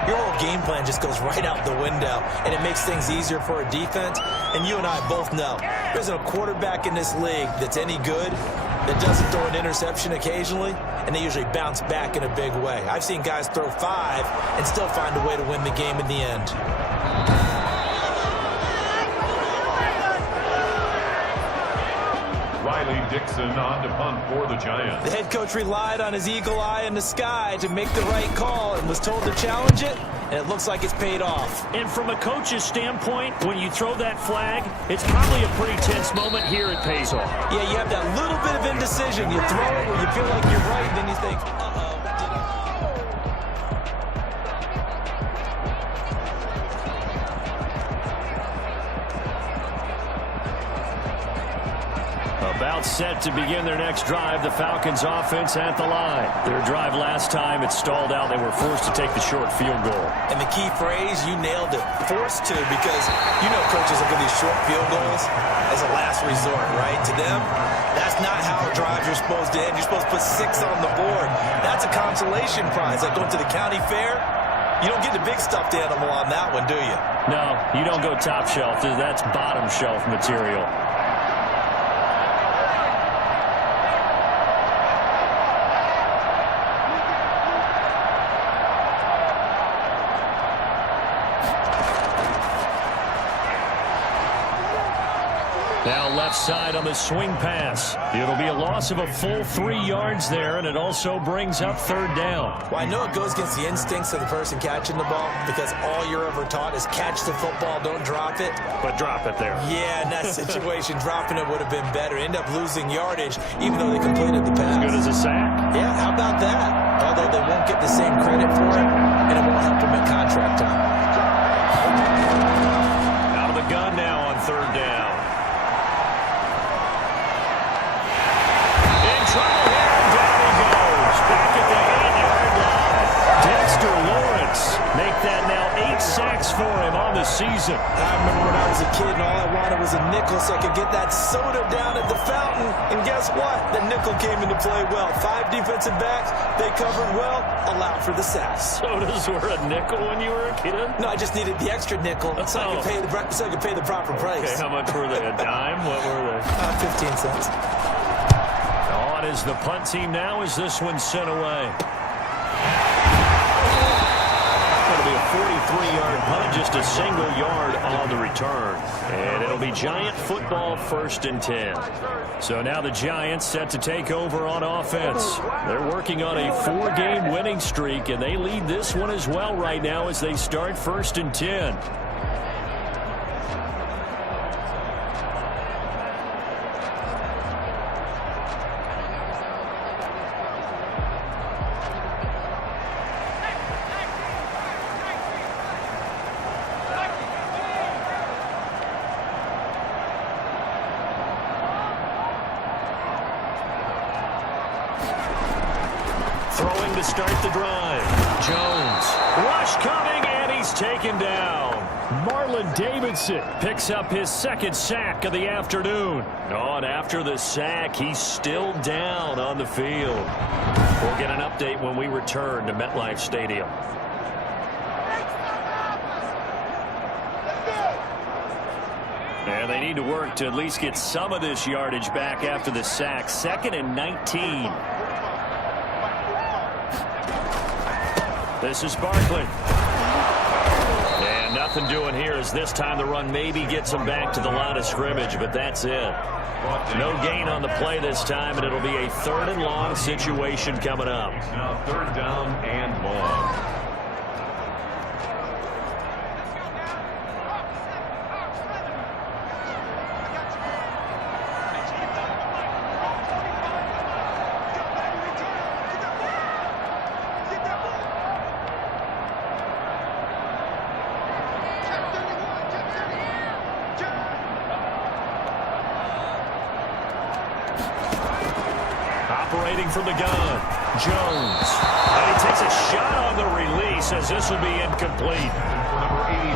your whole game plan just goes right out the window, and it makes things easier for a defense. And you and I both know there isn't a quarterback in this league that's any good that doesn't throw an interception occasionally, and they usually bounce back in a big way. I've seen guys throw 5 and still find a way to win the game in the end. Dixon on to punt for the Giants. The head coach relied on his eagle eye in the sky to make the right call and was told to challenge it, and it looks like it's paid off. And from a coach's standpoint, when you throw that flag, it's probably a pretty tense moment. Here it pays off. Yeah, you have that little bit of indecision. You throw it where you feel like you're right, and then you think, uh-oh. About set to begin their next drive. The Falcons offense at the line. Their drive last time, it stalled out. They were forced to take the short field goal. And the key phrase, you nailed it. Forced to, because you know coaches look at these short field goals as a last resort, right? To them, that's not how drives are supposed to end. You're supposed to put 6 on the board. That's a consolation prize. Like going to the county fair, you don't get the big stuffed animal on that one, do you? No, you don't go top shelf. That's bottom shelf material. Now left side on the swing pass. It'll be a loss of a full 3 yards there, and it also brings up 3rd down. Well, I know it goes against the instincts of the person catching the ball, because all you're ever taught is catch the football, don't drop it. But drop it there. Yeah, in that situation, dropping it would have been better. End up losing yardage, even though they completed the pass. As good as a sack. Yeah, how about that? Although they won't get the same credit for it, and it won't help them at contract time. Out of the gun now on 3rd down. In trouble here, and down he goes. Back at the 8-yard line. season. I remember when I was a kid and all I wanted was a nickel so I could get that soda down at the fountain. And guess what? The nickel came into play well. 5 defensive backs, they covered well, allowed for the sacks. Sodas were a nickel when you were a kid? No, I just needed the extra nickel so I could pay the proper price. Okay, how much were they? A dime? What were they? 15 cents. On is the punt team now as this one's sent away. It'll be a 43-yard punt, just a single yard on the return. And it'll be Giant football, 1st and 10. So now the Giants set to take over on offense. They're working on a 4-game winning streak, and they lead this one as well right now as they start 1st and 10. Throwing to start the drive. Jones. Rush coming, and he's taken down. Marlon Davidson picks up his 2nd sack of the afternoon. And after the sack, he's still down on the field. We'll get an update when we return to MetLife Stadium. And they need to work to at least get some of this yardage back after the sack. 2nd and 19. This is Barkley. And nothing doing here as this time the run maybe gets him back to the line of scrimmage, but that's it. No gain on the play this time, and it'll be a 3rd and long situation coming up. Now 3rd down and long. Operating from the gun, Jones. And he takes a shot on the release as this will be incomplete. Number 83.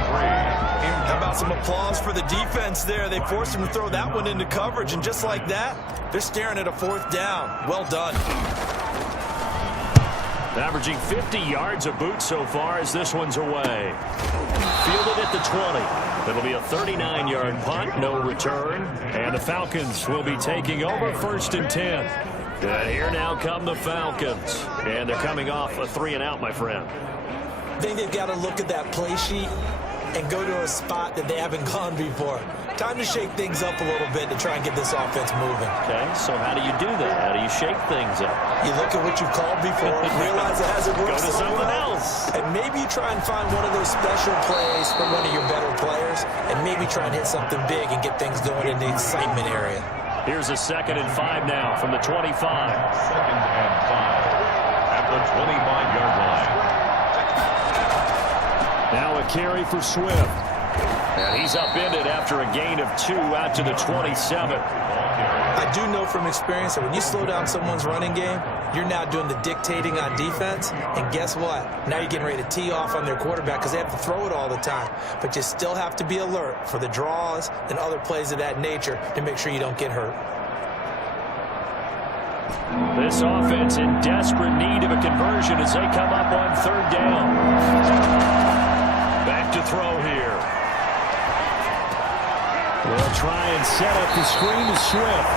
How about some applause for the defense there? They forced him to throw that one into coverage, and just like that, they're staring at a 4th down. Well done. Averaging 50 yards a boot so far as this one's away. Fielded at the 20. It'll be a 39-yard punt, no return. And the Falcons will be taking over 1st and 10. And here now come the Falcons. And they're coming off a 3-and-out, my friend. I think they've got to look at that play sheet and go to a spot that they haven't gone before. Time to shake things up a little bit to try and get this offense moving. Okay, so how do you do that? How do you shake things up? You look at what you've called before, realize it hasn't worked. Go to something else. And maybe you try and find one of those special plays from one of your better players, and maybe try and hit something big and get things going in the excitement area. Here's a 2nd and 5 now from the 25. 2nd and 5 at the 25-yard line. Now a carry for Swift. And he's upended after a gain of 2 out to the 27. I do know from experience that when you slow down someone's running game, you're now doing the dictating on defense. And guess what? Now you're getting ready to tee off on their quarterback because they have to throw it all the time. But you still have to be alert for the draws and other plays of that nature to make sure you don't get hurt. This offense in desperate need of a conversion as they come up on 3rd down. Back to throw here. They'll try and set up the screen to Swift.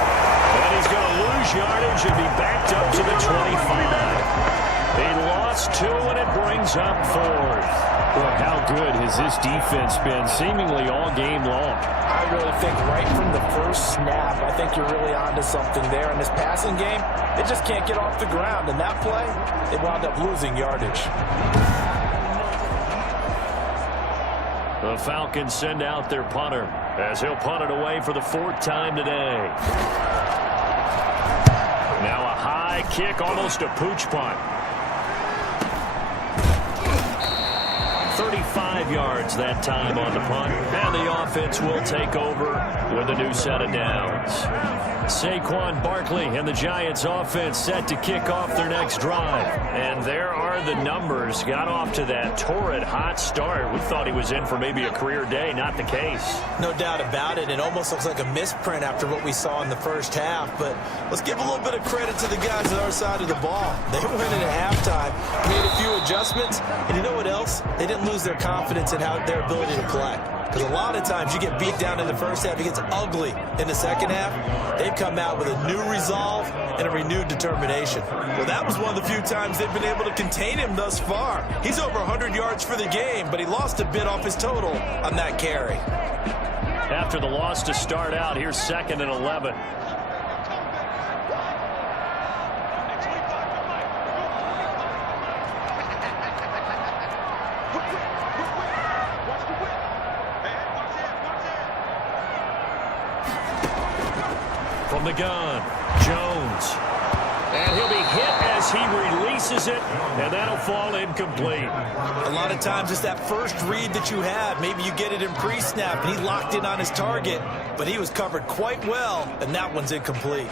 And he's going to lose yardage and be backed up to the 25. He lost 2, and it brings up 4th. Boy, how good has this defense been seemingly all game long? I really think right from the first snap, I think you're really onto something there. In this passing game, they just can't get off the ground. And that play, they wound up losing yardage. The Falcons send out their punter as he'll punt it away for the 4th time today. Now a high kick, almost a pooch punt. 35 yards that time on the punt. And the offense will take over with a new set of downs. Saquon Barkley and the Giants offense set to kick off their next drive. And there are the numbers. Got off to that torrid hot start. We thought he was in for maybe a career day. Not the case. No doubt about it. It almost looks like a misprint after what we saw in the first half. But let's give a little bit of credit to the guys on our side of the ball. They were winning at halftime, made a few adjustments, and you know what else? They didn't lose their confidence in their ability to play. Because a lot of times you get beat down in the first half, it gets ugly in the second half. They've come out with a new resolve and a renewed determination. Well, that was one of the few times they've been able to contain him thus far. He's over 100 yards for the game, but he lost a bit off his total on that carry. After the loss to start out, here's 2nd and 11. From the gun, Jones. And he'll be hit as he releases it, and that'll fall incomplete. A lot of times it's that first read that you have. Maybe you get it in pre-snap, and he locked in on his target, but he was covered quite well, and that one's incomplete.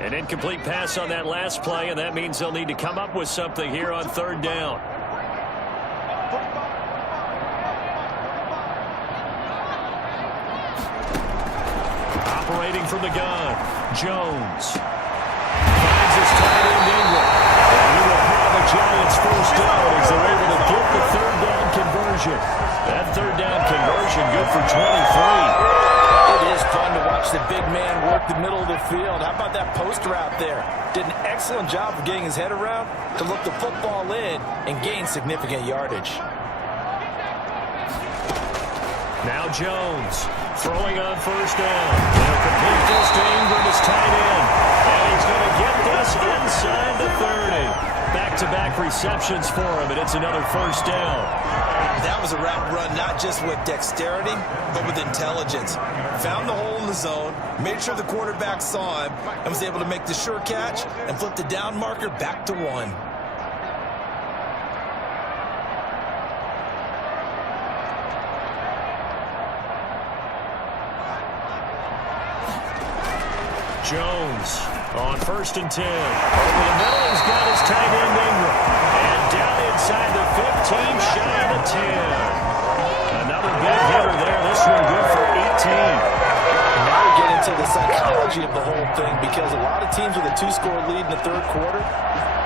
An incomplete pass on that last play, and that means they'll need to come up with something here on 3rd down. Operating from the gun, Jones finds his tight end Ingram. And he will have a Giants first down as they're able to get the 3rd down conversion. That 3rd down conversion good for 23. It is fun to watch the big man work the middle of the field. How about that post route there? Did an excellent job of getting his head around to look the football in and gain significant yardage. Now Jones throwing on 1st down. They'll complete this to Ingram, his tight end. And he's going to get this inside the 30. Back-to-back receptions for him, and it's another 1st down. That was a route run not just with dexterity, but with intelligence. Found the hole in the zone, made sure the quarterback saw him, and was able to make the sure catch and flip the down marker back to 1. Jones on 1st and 10. Over the middle, he's got his tight end Ingram. And down inside the 15, shy of the 10. Another big hitter there. This one good for 18. Now we get into the psychology of the whole thing, because a lot of teams with a 2-score lead in the 3rd quarter,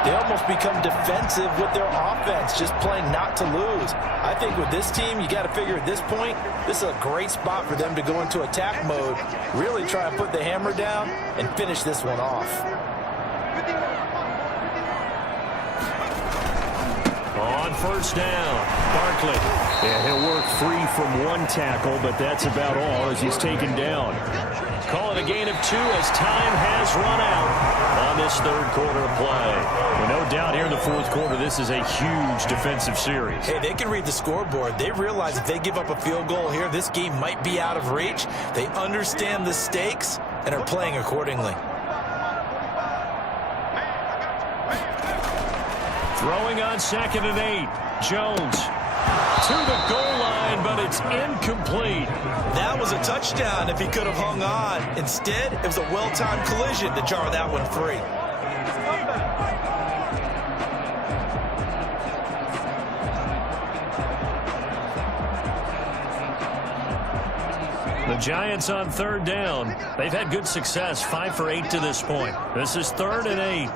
they almost become defensive with their offense, just playing not to lose. I think with this team, you got to figure at this point, this is a great spot for them to go into attack mode, really try to put the hammer down and finish this one off. On 1st down, Barkley. And he'll work free from 1 tackle, but that's about all as he's taken down. Call it a gain of 2 as time has run out on this 3rd quarter of play. Well, no doubt here in the 4th quarter, this is a huge defensive series. Hey, they can read the scoreboard. They realize if they give up a field goal here, this game might be out of reach. They understand the stakes and are playing accordingly. Throwing on 2nd and 8. Jones to the goal line, but it's incomplete. That was a touchdown if he could have hung on. Instead, it was a well-timed collision to jar that one free. The Giants on 3rd down. They've had good success, 5 for 8 to this point. This is 3rd and 8.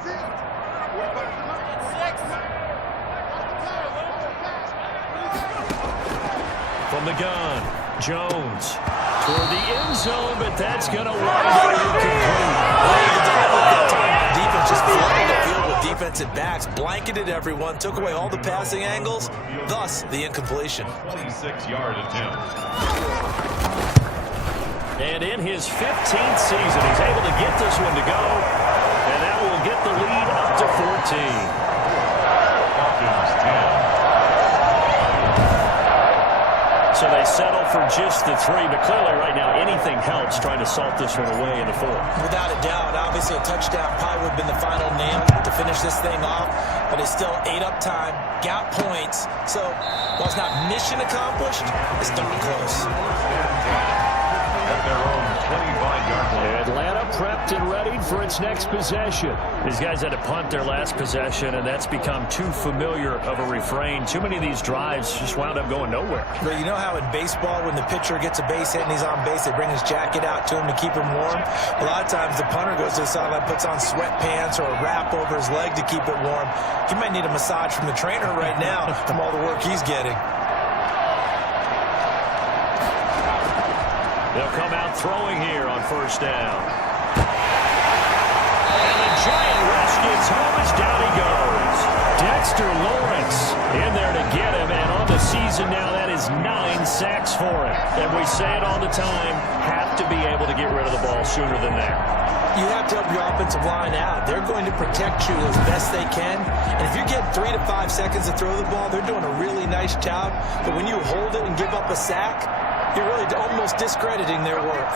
From the gun, Jones toward the end zone, but that's going to wind up incomplete. Defense just flooded the field with defensive backs, blanketed everyone, took away all the passing angles, thus the incompletion. 26-yard attempt. And in his 15th season, he's able to get this one to go, and that will get the lead up to 14. Falcons 10. So they settle for just the 3, but clearly right now anything helps trying to salt this one away in the 4th. Without a doubt, obviously a touchdown probably would have been the final nail to finish this thing off, but it's still 8 up time, got points, so while it's not mission accomplished, it's darn close. for its next possession. These guys had to punt their last possession, and that's become too familiar of a refrain. Too many of these drives just wound up going nowhere. But you know how in baseball, when the pitcher gets a base hit and he's on base, they bring his jacket out to him to keep him warm? A lot of times the punter goes to the sideline, puts on sweatpants or a wrap over his leg to keep it warm. He might need a massage from the trainer right now from all the work he's getting. They'll come out throwing here on first down. And the giant rush gets home as down he goes. Dexter Lawrence in there to get him, and on the season now, that is 9 sacks for him. And we say it all the time, have to be able to get rid of the ball sooner than that. You have to help your offensive line out. They're going to protect you as best they can. And if you get 3 to 5 seconds to throw the ball, they're doing a really nice job. But when you hold it and give up a sack, you're really almost discrediting their work.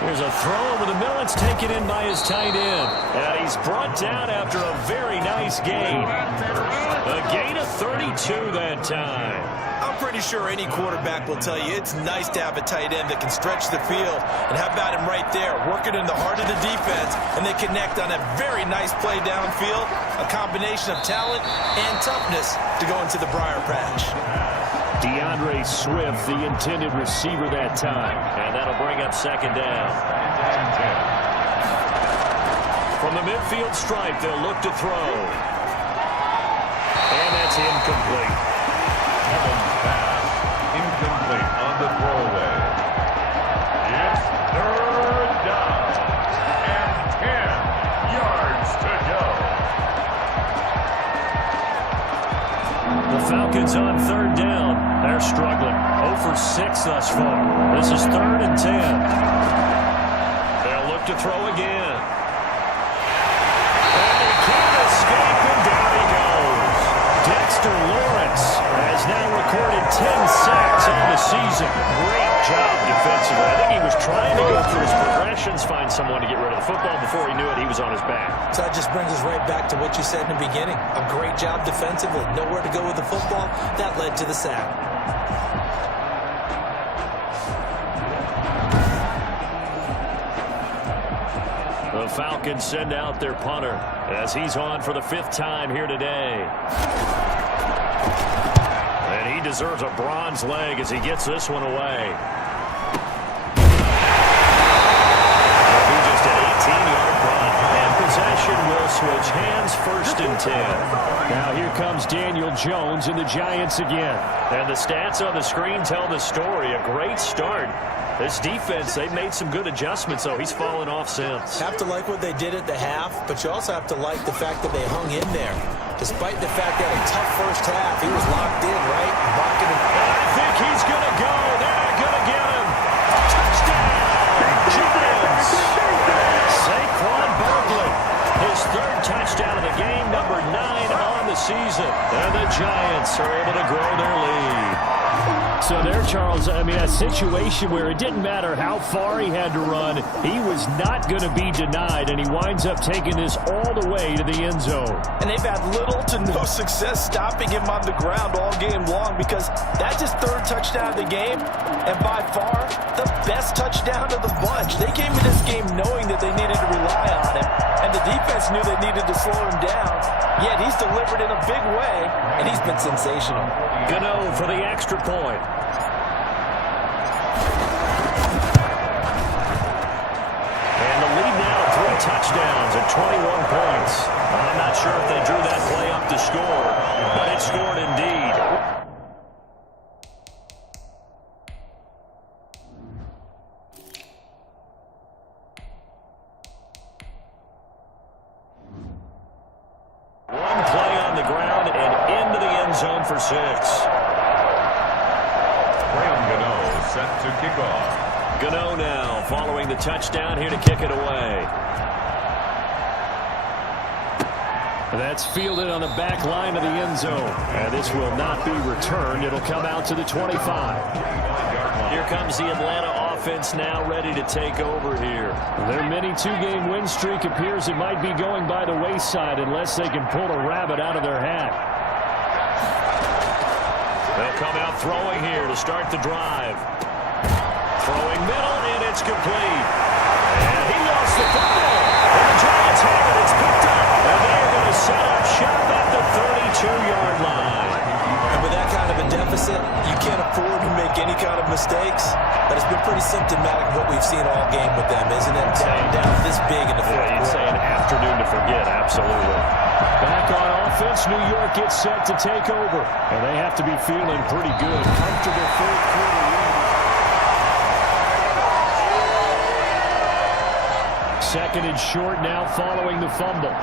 Here's a throw over the middle. It's taken in by his tight end. And he's brought down after a very nice gain. A gain of 32 that time. I'm pretty sure any quarterback will tell you it's nice to have a tight end that can stretch the field. And how about him right there, working in the heart of the defense, and they connect on a very nice play downfield, a combination of talent and toughness to go into the briar patch. DeAndre Swift, the intended receiver that time. And that'll bring up second down. From the midfield stripe, they'll look to throw. And that's incomplete. Evans pass incomplete on the throwaway. It's third down and 10 yards to go. The Falcons on third down. They're struggling. 0 for 6 thus far. This is 3rd and 10. They'll look to throw again. And he can't escape, and down he goes. Dexter Lawrence has now recorded 10 sacks on the season. Great job defensively. I think he was trying to go through his progressions, find someone to get rid of the football. Before he knew it, he was on his back. So that just brings us right back to what you said in the beginning. A great job defensively. Nowhere to go with the football. That led to the sack. The Falcons send out their punter as he's on for the 5th time here today. And he deserves a bronze leg as he gets this one away. It'll be just an 18-yard punt. And possession will switch hands, 1st and 10. Now here comes Daniel Jones and the Giants again. And the stats on the screen tell the story. A great start. This defense, they've made some good adjustments, though. He's fallen off since. Have to like what they did at the half, but you also have to like the fact that they hung in there. Despite the fact that a tough first half, he was locked in, right? Barking and I think he's going to go. They're not going to get him. Touchdown! Giants! Saquon Barkley. His 3rd touchdown of the game, number 9 on the season. And the Giants are able to grow their lead. So there, Charles, I mean, a situation where it didn't matter how far he had to run, he was not going to be denied, and he winds up taking this all the way to the end zone. And they've had little to no success stopping him on the ground all game long because that's his 3rd touchdown of the game, and by far the best touchdown of the bunch. They came to this game knowing that they needed to rely on him, and the defense knew they needed to slow him down, yet he's delivered in a big way, and he's been sensational. Gano for the extra point. And the lead now, 3 touchdowns and 21 points. I'm not sure if they drew that play up to score, but it scored indeed. One play on the ground and into the end zone for 6. Graham Gano set to kick off. Gano now following the touchdown here to kick it away. That's fielded on the back line of the end zone. And this will not be returned. It'll come out to the 25. Here comes the Atlanta offense now ready to take over here. Their mini 2-game win streak appears it might be going by the wayside unless they can pull a rabbit out of their hat. They'll come out throwing here to start the drive. Throwing middle, and it's complete. And he lost the football. And the Giants have it. It's picked up. And they're going to set up shop at the 32-yard line. And with that kind of a deficit, you can't afford to make any kind of mistakes. But it's been pretty symptomatic of what we've seen all game with them, isn't it? Down this big in the fourth quarter. You'd say an afternoon to forget, absolutely. Back on offense, New York gets set to take over. And they have to be feeling pretty good. Comfortable fourth quarter lead. Second and short now following the fumble.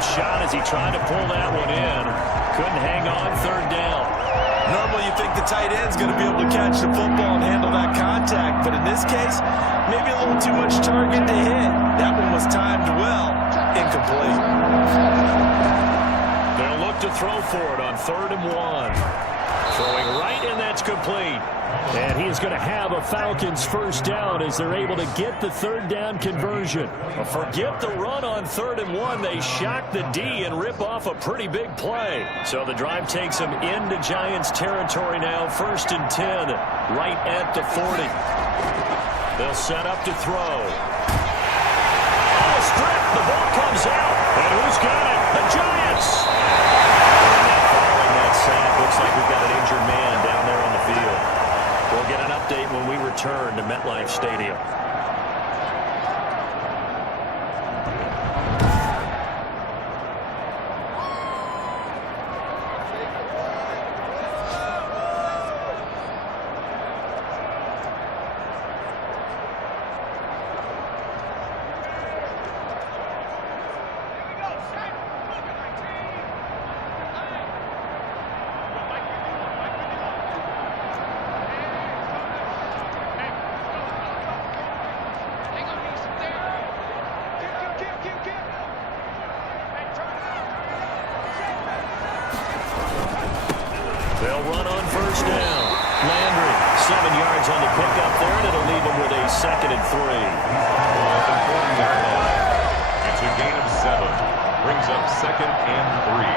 Shot as he tried to pull that one in. Couldn't hang on third down. Normally you think the tight end's going to be able to catch the football and handle that contact, but in this case, maybe a little too much target to hit. That one was timed well. Incomplete. They'll look to throw for it on 3rd and 1. Throwing right, and that's complete. And he is going to have a Falcons first down as they're able to get the 3rd down conversion. Forget the run on 3rd and 1. They shock the D and rip off a pretty big play. So the drive takes them into Giants territory now. 1st and 10, right at the 40. They'll set up to throw. On a strip, the ball comes out. And who's got it? The Giants. Following that sack, looks like we've got an injured man down there on the field. We'll get an update when we return to MetLife Stadium. They'll run on 1st down. Landry, 7 yards on the pickup there, and it'll leave him with a 2nd and 3. It's a gain of 7. Brings up 2nd and 3.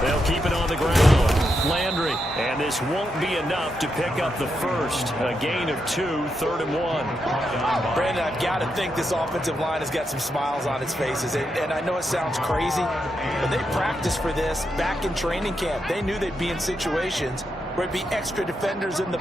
They'll keep it on the ground. Landry, and this won't be enough to pick up the first. A gain of 2, 3rd and 1. Brandon, I've got to think this offensive line has got some smiles on its faces. And I know it sounds crazy, but they practiced for this back in training camp. They knew they'd be in situations where it'd be extra defenders in the